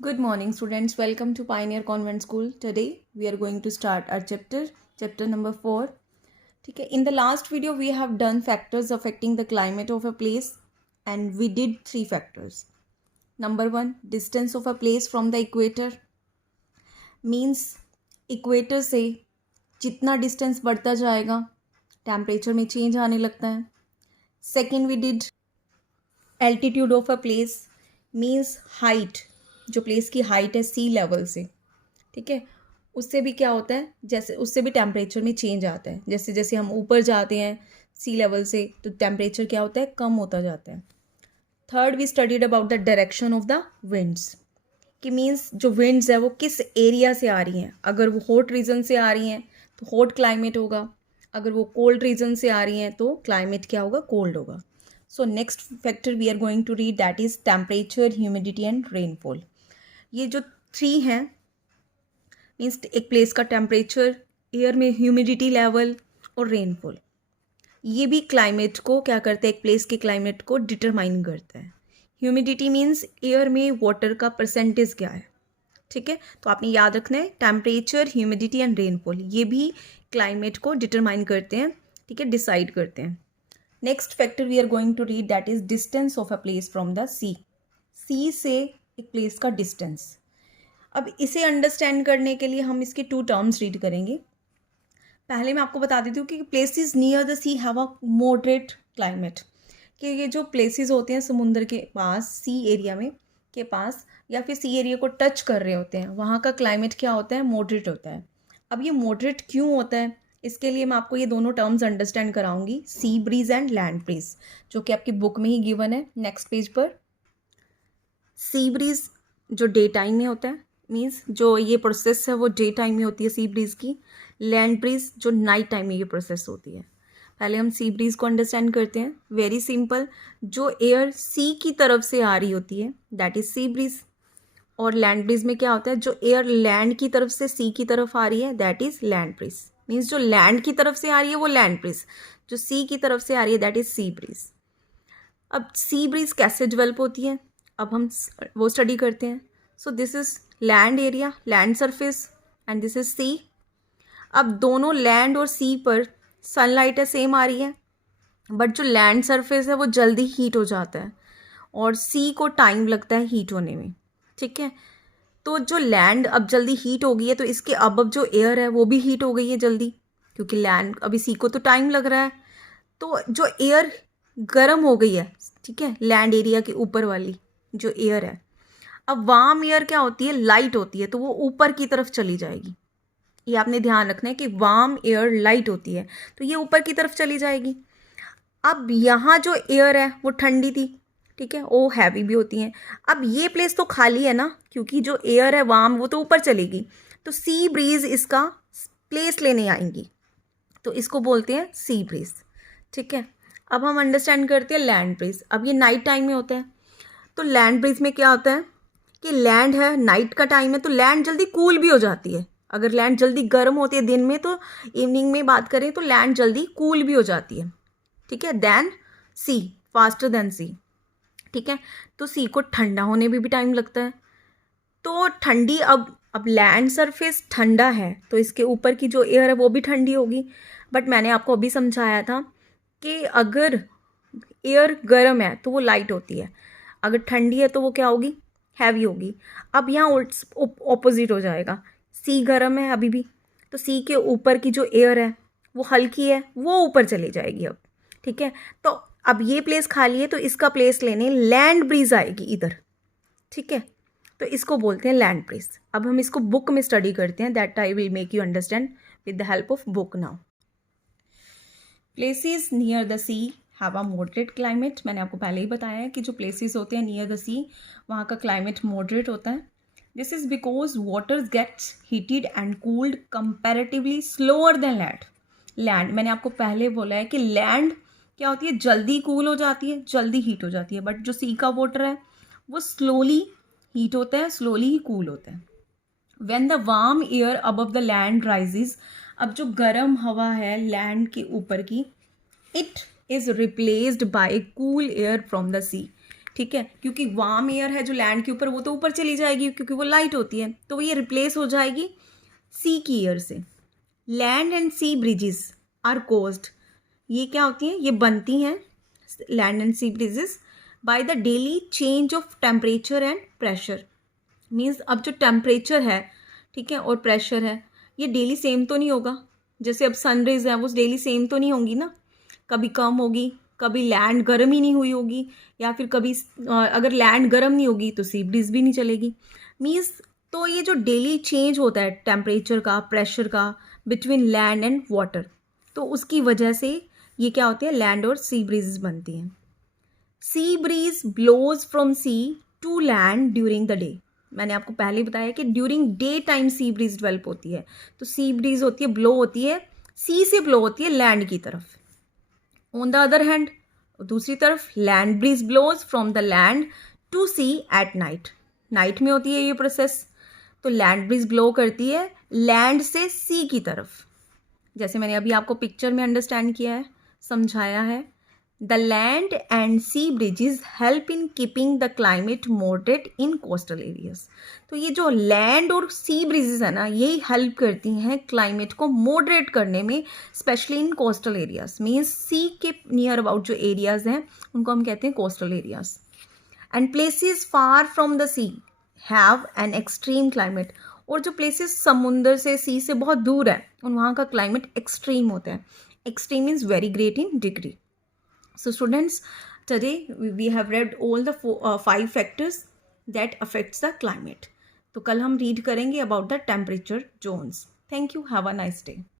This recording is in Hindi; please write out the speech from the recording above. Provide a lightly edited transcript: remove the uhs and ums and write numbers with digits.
Good morning, students. Welcome to Pioneer Convent School. Today we are going to start our chapter number 4. Okay. In the last video, we have done factors affecting the climate of a place, and we did 3 factors. Number 1, distance of a place from the equator means equator से जितना distance बढ़ता जाएगा temperature में change आने लगता है. Second, we did altitude of a place means height, जो प्लेस की हाइट है सी लेवल से, ठीक है, उससे भी क्या होता है, जैसे उससे भी टेम्परेचर में चेंज आता है. जैसे जैसे हम ऊपर जाते हैं सी लेवल से तो टेम्परेचर क्या होता है, कम होता जाता है. Third, we studied about the direction of the winds, कि मीन्स जो विंड्स है वो किस एरिया से आ रही हैं. अगर वो हॉट रीजन से आ रही हैं तो हॉट क्लाइमेट होगा, अगर वो कोल्ड रीजन से आ रही हैं तो क्लाइमेट क्या होगा, कोल्ड होगा. So next factor we are going to read, that is temperature, humidity and rainfall. ये जो 3 हैं मीन्स एक प्लेस का टेम्परेचर, एयर में ह्यूमिडिटी लेवल और रेनफॉल, ये भी क्लाइमेट को क्या करते हैं, एक प्लेस के क्लाइमेट को डिटरमाइन करता है. ह्यूमिडिटी मीन्स एयर में वाटर का परसेंटेज क्या है, ठीक है. तो आपने याद रखना है टेम्परेचर, ह्यूमिडिटी एंड रेनफॉल ये भी क्लाइमेट को डिटरमाइन करते हैं, ठीक है, डिसाइड करते हैं. Next factor we are going to read, that is distance of a place from the sea. Sea से एक प्लेस का डिस्टेंस. अब इसे अंडरस्टैंड करने के लिए हम इसके 2 टर्म्स रीड करेंगे. पहले मैं आपको बता देती हूँ कि places near the sea have a moderate climate, कि ये जो प्लेसेस होते हैं समुद्र के पास, सी एरिया में के पास या फिर सी एरिया को टच कर रहे होते हैं, वहाँ का क्लाइमेट क्या होता है, मॉडरेट होता है. अब ये मॉडरेट क्यों होता है, इसके लिए मैं आपको ये दोनों टर्म्स अंडरस्टैंड कराऊंगी, sea breeze and land breeze, जो कि आपकी बुक में ही गिवन है. नेक्स्ट पेज पर, सी ब्रीज जो डे टाइम में होता है, मीन्स जो ये प्रोसेस है वो डे टाइम में होती है सी ब्रीज की. लैंड ब्रीज जो नाइट टाइम में ये प्रोसेस होती है. पहले हम सी ब्रीज को अंडरस्टैंड करते हैं. वेरी सिंपल, जो एयर सी की तरफ से आ रही होती है दैट इज सी ब्रीज, और लैंड ब्रीज में क्या होता है, जो एयर लैंड की तरफ से सी की तरफ आ रही है that is land breeze. Means जो लैंड की तरफ से आ रही है वो लैंड ब्रीज, जो सी की तरफ से आ रही है दैट इज सी ब्रीज. अब सी ब्रीज कैसे डेवलप होती है, अब हम वो स्टडी करते हैं. So this is land area, land surface, and this is sea. अब दोनों लैंड और सी पर सनलाइट है सेम आ रही है, बट जो लैंड सरफेस है वो जल्दी हीट हो जाता है और सी को टाइम लगता है हीट होने में, ठीक है. तो जो लैंड अब जल्दी हीट हो गई है तो इसके अब जो एयर है वो भी हीट हो गई है जल्दी, क्योंकि लैंड अभी सी को तो टाइम लग रहा है. तो जो एयर गर्म हो गई है, ठीक है, लैंड एरिया के ऊपर वाली जो एयर है, अब वार्म एयर क्या होती है, लाइट होती है, तो वो ऊपर की तरफ चली जाएगी. ये आपने ध्यान रखना है कि वार्म एयर लाइट होती है तो ये ऊपर की तरफ चली जाएगी. अब यहाँ जो एयर है वो ठंडी थी, ठीक है, वो हैवी भी होती हैं. अब ये प्लेस तो खाली है ना, क्योंकि जो एयर है वार्म वो तो ऊपर चलेगी, तो सी ब्रीज इसका प्लेस लेने आएंगी, तो इसको बोलते हैं सी ब्रीज, ठीक है. अब हम अंडरस्टैंड करते हैं लैंड ब्रीज. अब ये नाइट टाइम में होता है, तो लैंड ब्रीज में क्या होता है कि लैंड है, नाइट का टाइम है, तो लैंड जल्दी कूल भी हो जाती है. अगर लैंड जल्दी गर्म होती है दिन में तो इवनिंग में बात करें तो लैंड जल्दी कूल भी हो जाती है, ठीक है, देन सी, फास्टर देन सी, ठीक है. तो सी को ठंडा होने में भी टाइम लगता है. तो ठंडी, अब लैंड सरफेस ठंडा है तो इसके ऊपर की जो एयर है वो भी ठंडी होगी. बट मैंने आपको अभी समझाया था कि अगर एयर गर्म है तो वो लाइट होती है, अगर ठंडी है तो वो क्या होगी, हैवी होगी. अब यहाँ ऑपोजिट हो जाएगा, सी गर्म है अभी भी, तो सी के ऊपर की जो एयर है वो हल्की है, वो ऊपर चली जाएगी अब, ठीक है. तो अब ये प्लेस खाली है तो इसका प्लेस लेने लैंड ब्रीज आएगी इधर, ठीक है, तो इसको बोलते हैं लैंड ब्रीज. अब हम इसको बुक में स्टडी करते हैं, that I will make you understand with the help of book now. Places near the sea have a moderate climate. मैंने आपको पहले ही बताया है कि जो प्लेसेस होते हैं नियर द सी वहाँ का क्लाइमेट मॉडरेट होता है. This is because waters gets heated and cooled comparatively slower than land. Land मैंने आपको पहले बोला है कि लैंड क्या होती है, जल्दी कूल हो जाती है, जल्दी हीट हो जाती है, बट जो सी का वाटर है वो स्लोली हीट होता है, स्लोली ही कूल होता है. When the warm air above the land rises, अब जो गर्म हवा है लैंड के ऊपर की, it is replaced by cool air from the sea. ठीक है, क्योंकि वार्म एयर है जो लैंड के ऊपर, वो तो ऊपर चली जाएगी क्योंकि वो लाइट होती है, तो ये रिप्लेस हो जाएगी सी की एयर से। Land and sea breezes are caused, ये क्या होती हैं, ये बनती हैं land and sea breezes by the daily change of temperature and pressure. Means अब जो टेम्परेचर है, ठीक है, और प्रेशर है, ये डेली सेम तो नहीं होगा। जैसे अब सनरेज है वो डेली सेम तो नहीं होंगी ना, कभी कम होगी, कभी लैंड गर्म ही नहीं हुई होगी, या फिर कभी अगर लैंड गर्म नहीं होगी तो सी ब्रीज भी नहीं चलेगी। मीन्स तो ये जो डेली चेंज होता है टेम्परेचर का, प्रेशर का बिटवीन लैंड एंड वाटर, तो उसकी वजह से ये क्या होती है, लैंड और सी ब्रीज बनती हैं। Sea breeze blows from sea to land during the day. मैंने आपको पहले बताया कि during day time sea breeze develop होती है, तो सी ब्रीज होती है, ब्लो होती है, सी से ब्लो होती है लैंड की तरफ। ऑन द अदर हैंड, दूसरी तरफ land breeze blows from the land to sea at night. Night में होती है ये प्रोसेस, तो लैंड ब्रीज ब्लो करती है लैंड से सी की तरफ। जैसे मैंने अभी आपको पिक्चर में अंडरस्टैंड किया है, समझाया है। The land and sea breezes help in keeping the climate moderate in coastal areas. तो ये जो लैंड और सी ब्रिजेस है ना, यही हेल्प करती हैं क्लाइमेट को मॉडरेट करने में, specially in coastal areas. Means sea के नियर अबाउट जो एरियाज हैं उनको हम कहते हैं coastal areas. And places far from the sea have an extreme climate. और जो प्लेसेस समुंदर से, सी से बहुत दूर है, उन वहाँ का क्लाइमेट एक्सट्रीम होता है। Extreme means very great in degree. So students, today we have read all the 5 factors that affects the climate. तो कल हम रीड करेंगे about the temperature zones. Thank you. Have a nice day.